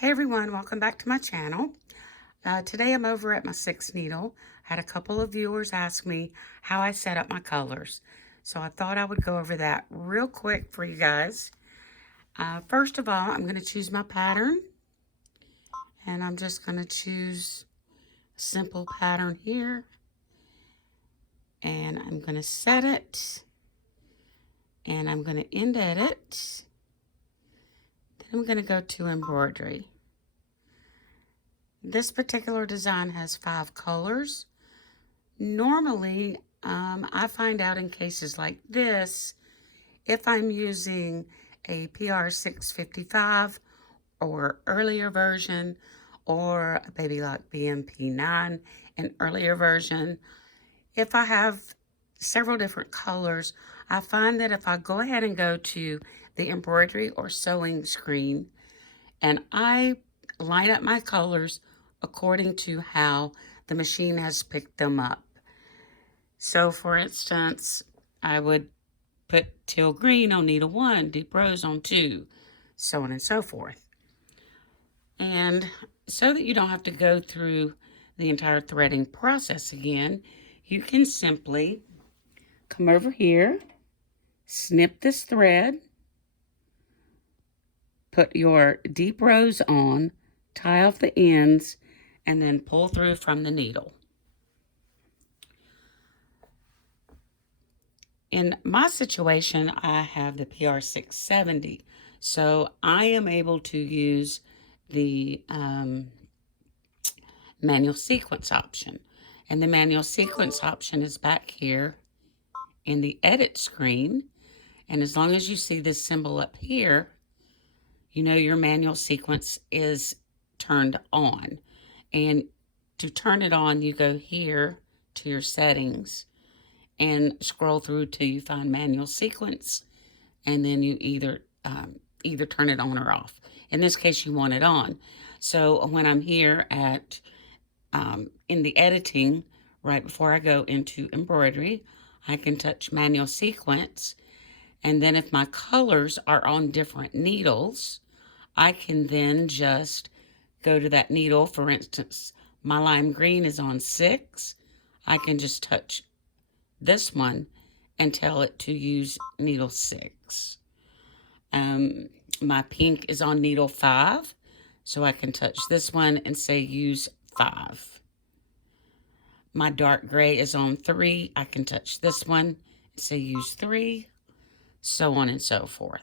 Hey everyone, welcome back to my channel. Today I'm over at my 6 needle. I had a couple of viewers ask me how I set up my colors. So I thought I would go over that real quick for you guys. First of all, I'm going to choose my pattern. And I'm just going to choose a simple pattern here. And I'm going to set it. And I'm going to indent it. Then I'm going to go to embroidery. This particular design has 5 colors. Normally, I find out in cases like this, if I'm using a PR 655 or earlier version, or a Baby Lock BMP 9 an earlier version, if I have several different colors, I find that if I go ahead and go to the embroidery or sewing screen and I line up my colors according to how the machine has picked them up. So for instance, I would put teal green on needle 1, deep rose on 2, so on and so forth. And so that you don't have to go through the entire threading process again, you can simply come over here, snip this thread, put your deep rose on, tie off the ends, and then pull through from the needle. In my situation, I have the PR 670, so I am able to use the manual sequence option. And the manual sequence option is back here in the edit screen. And as long as you see this symbol up here, you know your manual sequence is turned on. And to turn it on, you go here to your settings and scroll through till you find manual sequence, and then you either turn it on or off. In this case, you want it on. So when I'm here at in the editing, right before I go into embroidery, I can touch manual sequence, and then if my colors are on different needles, I can then just go to that needle. For instance, my lime green is on 6. I can just touch this one and tell it to use needle 6. My pink is on needle 5, so I can touch this one and say use 5. My dark gray is on 3. I can touch this one and say use 3, so on and so forth.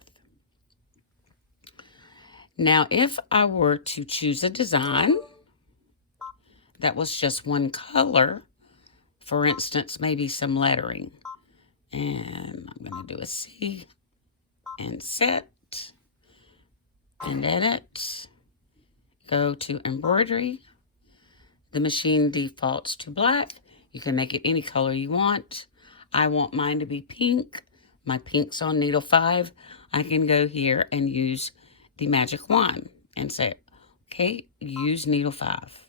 Now, if I were to choose a design that was just one color, for instance, maybe some lettering, and I'm going to do a C and set and edit, go to embroidery. The machine defaults to black. You can make it any color you want. I want mine to be pink. My pink's on needle 5. I can go here and use the magic wand and say, okay, use needle 5.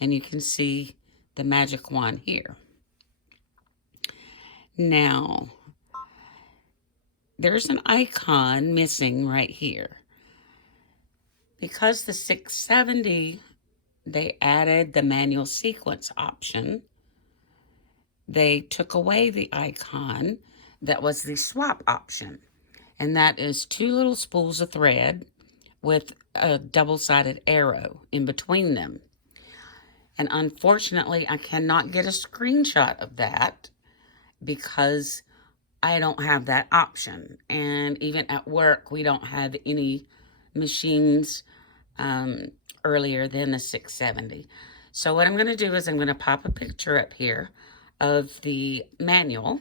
And you can see the magic wand here. Now, there's an icon missing right here. Because the 670, they added the manual sequence option, they took away the icon that was the swap option. And that is 2 little spools of thread with a double-sided arrow in between them. And unfortunately, I cannot get a screenshot of that because I don't have that option. And even at work, we don't have any machines earlier than the 670. So what I'm going to do is I'm going to pop a picture up here of the manual.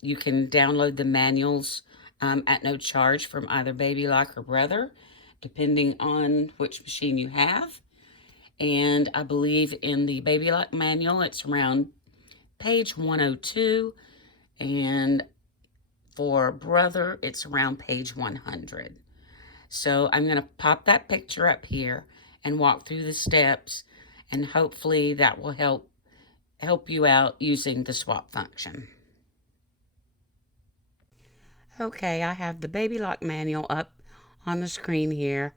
You can download the manuals at no charge from either Baby Lock or Brother, depending on which machine you have. And I believe in the Baby Lock manual, it's around page 102, and for Brother, it's around page 100. So I'm going to pop that picture up here and walk through the steps, and hopefully that will help you out using the swap function. Okay, I have the Baby Lock manual up on the screen here.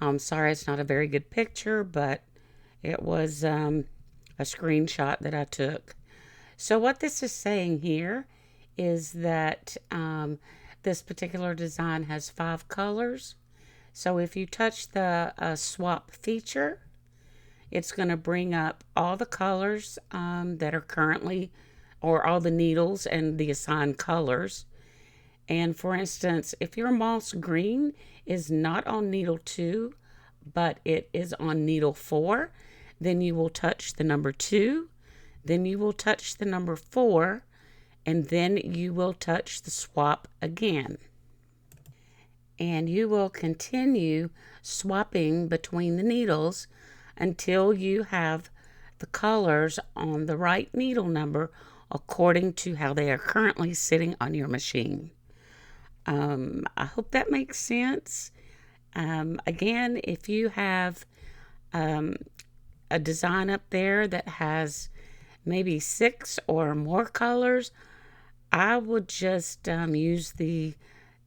I'm sorry it's not a very good picture, but it was a screenshot that I took. So what this is saying here is that this particular design has 5 colors. So if you touch the swap feature, it's going to bring up all the colors that are currently, or all the needles and the assigned colors. And for instance, if your moss green is not on needle 2, but it is on needle 4, then you will touch the number 2, then you will touch the number 4, and then you will touch the swap again. And you will continue swapping between the needles until you have the colors on the right needle number according to how they are currently sitting on your machine. I hope that makes sense. Again, if you have a design up there that has maybe 6 or more colors, I would just use the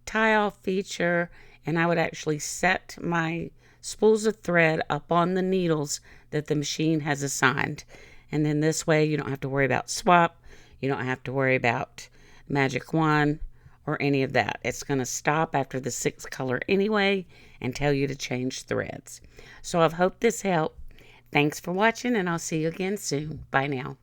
tie off feature, and I would actually set my spools of thread up on the needles that the machine has assigned. And then this way you don't have to worry about swap, you don't have to worry about magic wand or any of that. It's going to stop after the 6th color anyway and tell you to change threads. So I hope this helped. Thanks for watching, and I'll see you again soon. Bye now.